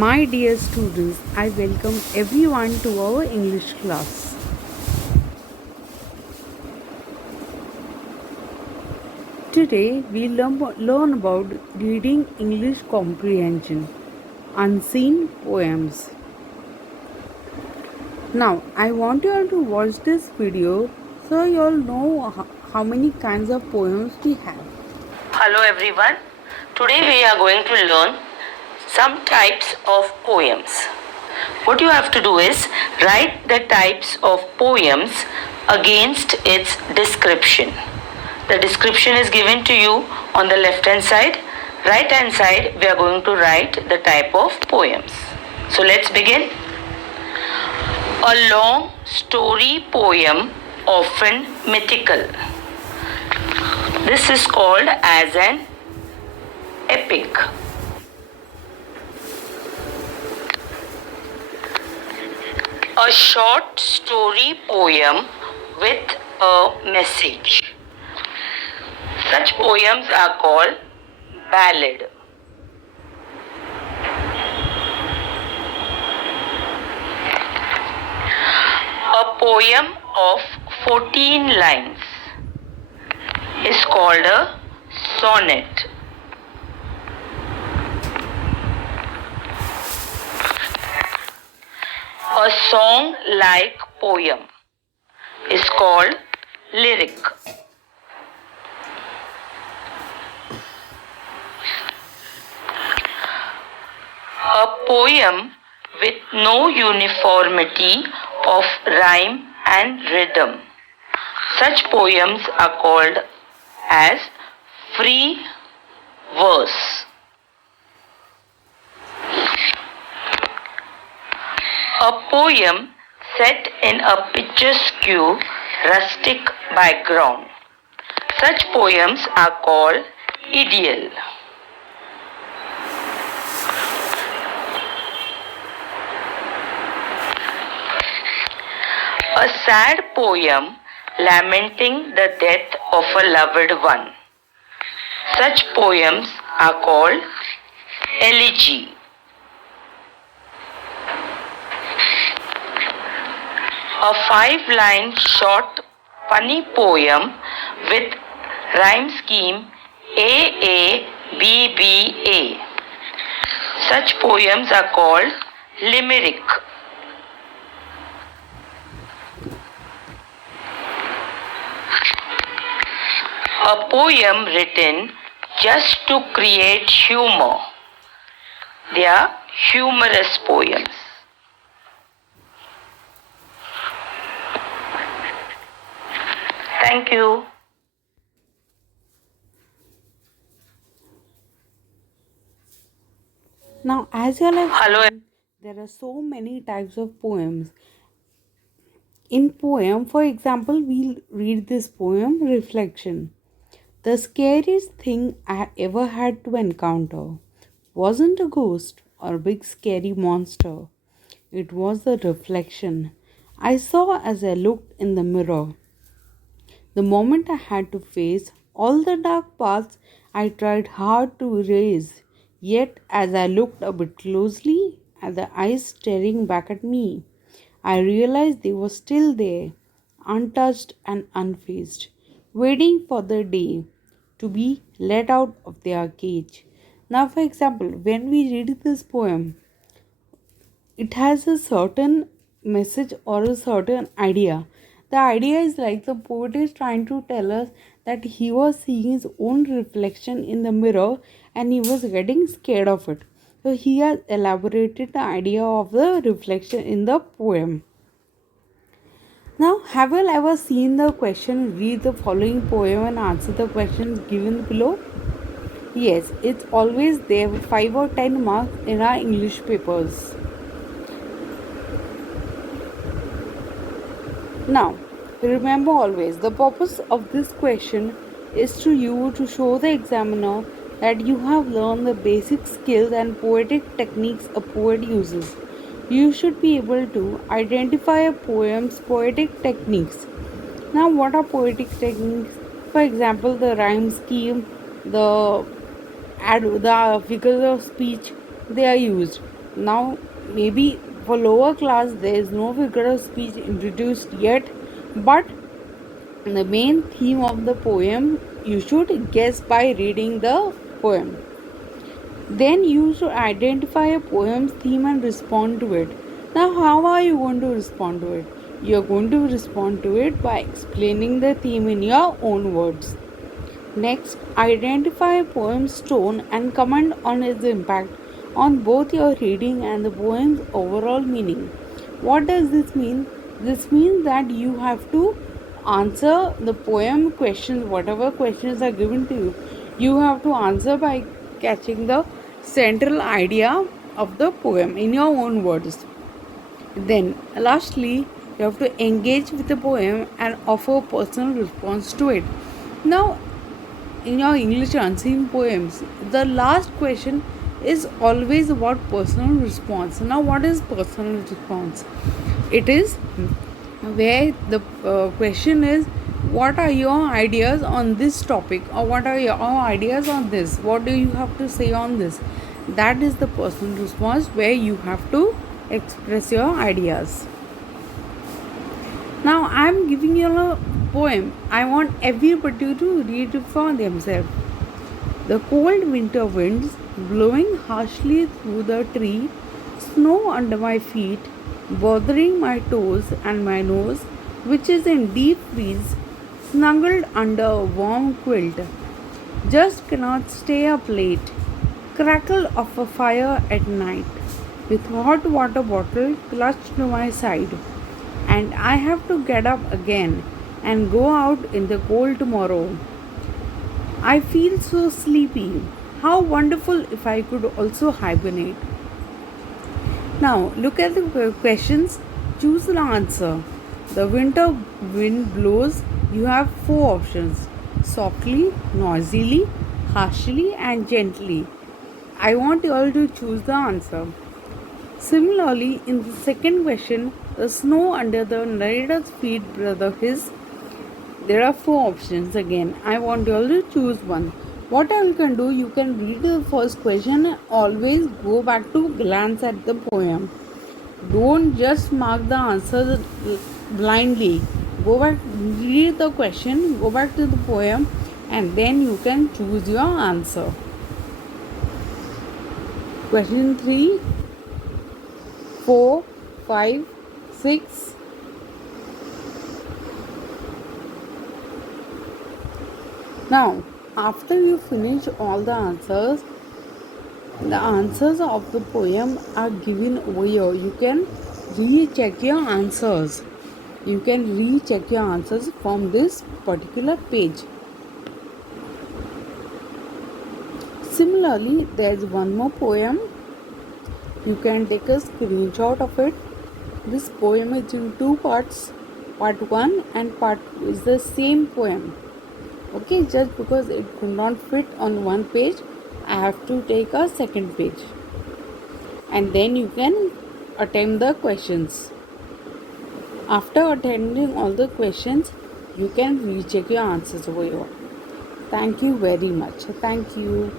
My dear students, I welcome everyone to our English class. Today we learn about reading English comprehension, unseen poems. Now, I want you all to watch this video so you all know how many kinds of poems we have. Hello everyone. Today we are going to learn some types of poems. What you have to do is write the types of poems against its description. The description is given to you on the left hand side. Right hand side we are going to write the type of poems. So let's begin. A long story poem, often mythical. This is called as an epic. A short story poem with a message. Such poems are called ballad. A poem of 14 lines is called a sonnet. A song-like poem is called lyric. A poem with no uniformity of rhyme and rhythm. Such poems are called as free verse. A poem set in a picturesque, rustic background. Such poems are called ideal. A sad poem lamenting the death of a loved one. Such poems are called elegy. A 5-line short funny poem with rhyme scheme AABBA. Such poems are called limerick. A poem written just to create humor. They are humorous poems. Thank you. Now, as you all have Hello. seen, there are so many types of poems. In poem, for example, we'll read this poem, Reflection. The scariest thing I ever had to encounter wasn't a ghost or big scary monster. It was the reflection I saw as I looked in the mirror. The moment I had to face all the dark paths I tried hard to erase, yet as I looked a bit closely at the eyes staring back at me, I realized they were still there, untouched and unfazed, waiting for the day to be let out of their cage. Now, for example, when we read this poem, it has a certain message or a certain idea. The idea is like the poet is trying to tell us that he was seeing his own reflection in the mirror and he was getting scared of it. So he has elaborated the idea of the reflection in the poem. Now, have you ever seen the question, read the following poem and answer the questions given below? Yes, it's always there, 5 or 10 marks in our English papers. Now, remember always, the purpose of this question is to you to show the examiner that you have learned the basic skills and poetic techniques a poet uses. You should be able to identify a poem's poetic techniques. Now, what are poetic techniques? For example, the rhyme scheme, the figures of speech, they are used. Now, maybe for lower class, there is no figure of speech introduced yet, but the main theme of the poem you should guess by reading the poem. Then you should identify a poem's theme and respond to it. Now, how are you going to respond to it? You are going to respond to it by explaining the theme in your own words. Next, identify a poem's tone and comment on its impact on both your reading and the poem's overall meaning. What does this mean? This means that you have to answer the poem questions, whatever questions are given to you. You have to answer by catching the central idea of the poem in your own words. Then, lastly, you have to engage with the poem and offer a personal response to it. Now, in your English unseen poems, the last question is always about personal response. Now, what is personal response? It is where the question is, what are your ideas on this topic, or what are your ideas on this? What do you have to say on this? That is the personal response where you have to express your ideas. Now I am giving you a poem. I want everybody to read it for themselves. The cold winter winds blowing harshly through the tree, snow under my feet, bothering my toes and my nose, which is in deep freeze, snuggled under a warm quilt. Just cannot stay up late. Crackle of a fire at night, with hot water bottle clutched to my side, and I have to get up again and go out in the cold tomorrow. I feel so sleepy. How wonderful if I could also hibernate. Now, look at the questions, choose the answer. The winter wind blows, you have four options: softly, noisily, harshly, and gently. I want you all to choose the answer. Similarly, in the second question, the snow under the narrator's feet, brother his, there are four options again. I want you all to choose one. What you can do, you can read the first question and always go back to glance at the poem. Don't just mark the answers blindly. Go back, read the question, go back to the poem, and then you can choose your answer. Question 3, 4, 5, 6. Now, after you finish all the answers of the poem are given over here. You can recheck your answers. You can recheck your answers from this particular page. Similarly, there is one more poem. You can take a screenshot of it. This poem is in two parts. Part 1 and part 2 is the same poem. Okay, just because it could not fit on one page, I have to take a second page, and then you can attempt the questions. After attending all the questions, you can recheck your answers over here. Thank you very much. Thank you.